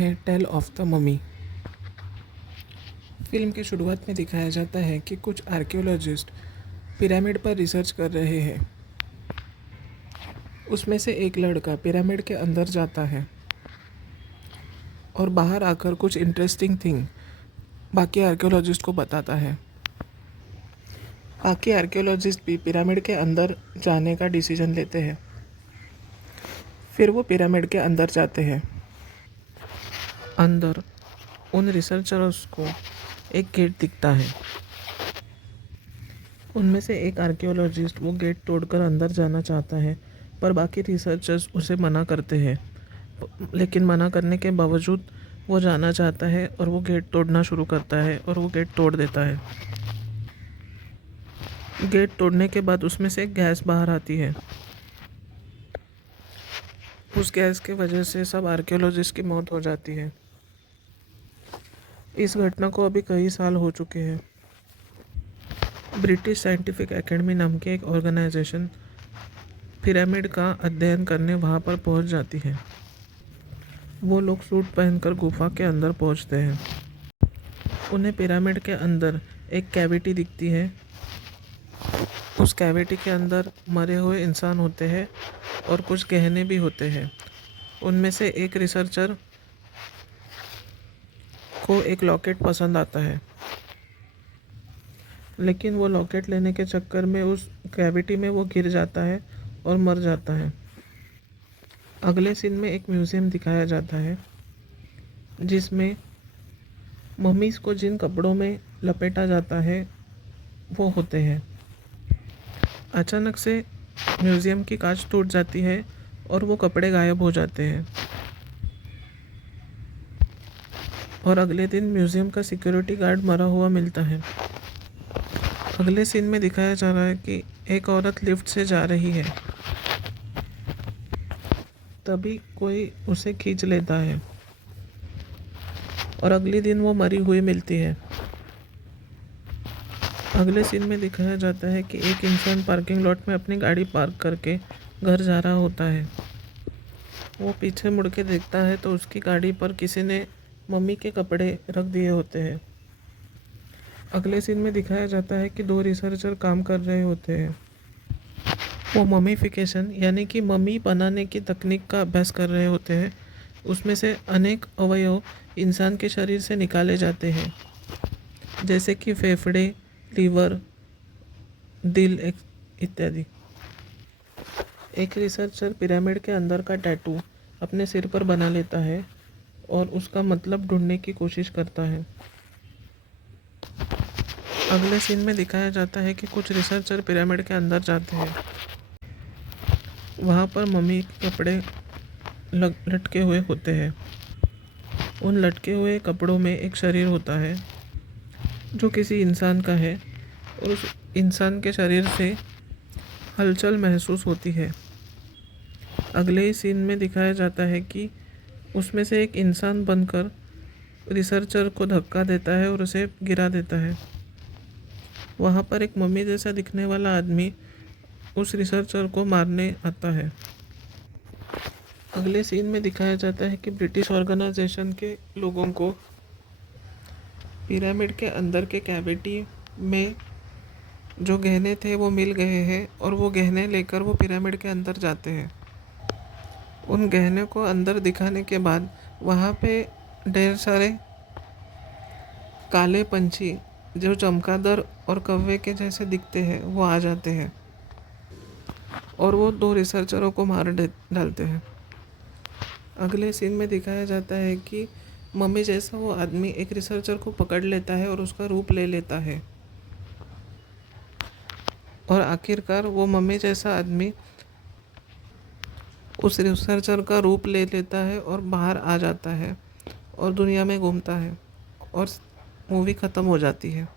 है tale of the mummy. Film की शुरुआत में दिखाया जाता है कि कुछ आर्कियोलॉजिस्ट पिरामिड पर रिसर्च कर रहे हैं। उसमें से एक लड़का पिरामिड के अंदर जाता है और बाहर आकर कुछ इंटरेस्टिंग थिंग बाकी आर्कियोलॉजिस्ट को बताता है। बाकी आर्कियोलॉजिस्ट भी पिरामिड के अंदर जाने का डिसीजन लेते हैं। फिर वो पिरामिड के अंदर जाते हैं। अंदर उन रिसर्चर्स को एक गेट दिखता है। उनमें से एक आर्कियोलॉजिस्ट वो गेट तोड़कर अंदर जाना चाहता है, पर बाकी रिसर्चर्स उसे मना करते हैं। लेकिन मना करने के बावजूद वो जाना चाहता है और वो गेट तोड़ना शुरू करता है और वो गेट तोड़ देता है। गेट तोड़ने के बाद उसमें से एक गैस बाहर आती है। उस गैस की वजह से सब आर्कियोलॉजिस्ट की मौत हो जाती है। इस घटना को अभी कई साल हो चुके हैं। ब्रिटिश साइंटिफिक एकेडमी नाम की एक ऑर्गेनाइजेशन पिरामिड का अध्ययन करने वहाँ पर पहुँच जाती है। वो लोग सूट पहनकर गुफा के अंदर पहुँचते हैं। उन्हें पिरामिड के अंदर एक कैविटी दिखती है। उस कैविटी के अंदर मरे हुए इंसान होते हैं और कुछ गहने भी होते हैं। उनमें से एक रिसर्चर को एक लॉकेट पसंद आता है, लेकिन वो लॉकेट लेने के चक्कर में उस कैविटी में वो गिर जाता है और मर जाता है। अगले सीन में एक म्यूज़ियम दिखाया जाता है जिसमें मम्मीज़ को जिन कपड़ों में लपेटा जाता है वो होते हैं। अचानक से म्यूज़ियम की कांच टूट जाती है और वो कपड़े गायब हो जाते हैं। और अगले दिन म्यूज़ियम का सिक्योरिटी गार्ड मरा हुआ मिलता है। अगले सीन में दिखाया जा रहा है कि एक औरत लिफ्ट से जा रही है, तभी कोई उसे खींच लेता है और अगले दिन वो मरी हुई मिलती है। अगले सीन में दिखाया जाता है कि एक इंसान पार्किंग लॉट में अपनी गाड़ी पार्क करके घर जा रहा होता है। वो पीछे मुड़ के देखता है तो उसकी गाड़ी पर किसी ने मम्मी के कपड़े रख दिए होते हैं। अगले सीन में दिखाया जाता है कि दो रिसर्चर काम कर रहे होते हैं। वो ममीफिकेशन यानी कि मम्मी बनाने की तकनीक का अभ्यास कर रहे होते हैं। उसमें से अनेक अवयव इंसान के शरीर से निकाले जाते हैं, जैसे कि फेफड़े, लीवर, दिल इत्यादि। एक रिसर्चर पिरामिड के अंदर का टैटू अपने सिर पर बना लेता है और उसका मतलब ढूंढने की कोशिश करता है। अगले सीन में दिखाया जाता है कि कुछ रिसर्चर पिरामिड के अंदर जाते हैं। वहाँ पर मम्मी के कपड़े लटके हुए होते हैं। उन लटके हुए कपड़ों में एक शरीर होता है जो किसी इंसान का है और उस इंसान के शरीर से हलचल महसूस होती है। अगले ही सीन में दिखाया जाता है कि उसमें से एक इंसान बनकर रिसर्चर को धक्का देता है और उसे गिरा देता है। वहाँ पर एक मम्मी जैसा दिखने वाला आदमी उस रिसर्चर को मारने आता है। अगले सीन में दिखाया जाता है कि ब्रिटिश ऑर्गेनाइजेशन के लोगों को पिरामिड के अंदर के कैविटी में जो गहने थे वो मिल गए हैं और वो गहने लेकर वो पिरामिड के अंदर जाते हैं। उन गहने को अंदर दिखाने के बाद वहाँ पे ढेर सारे काले पंछी जो चमगादड़ और कौवे के जैसे दिखते हैं वो आ जाते हैं और वो दो रिसर्चरों को मार डालते हैं। अगले सीन में दिखाया जाता है कि मम्मी जैसा वो आदमी एक रिसर्चर को पकड़ लेता है और उसका रूप ले लेता है और आखिरकार वो मम्मी जैसा आदमी उस रिसर्चर का रूप ले लेता है और बाहर आ जाता है और दुनिया में घूमता है और मूवी ख़त्म हो जाती है।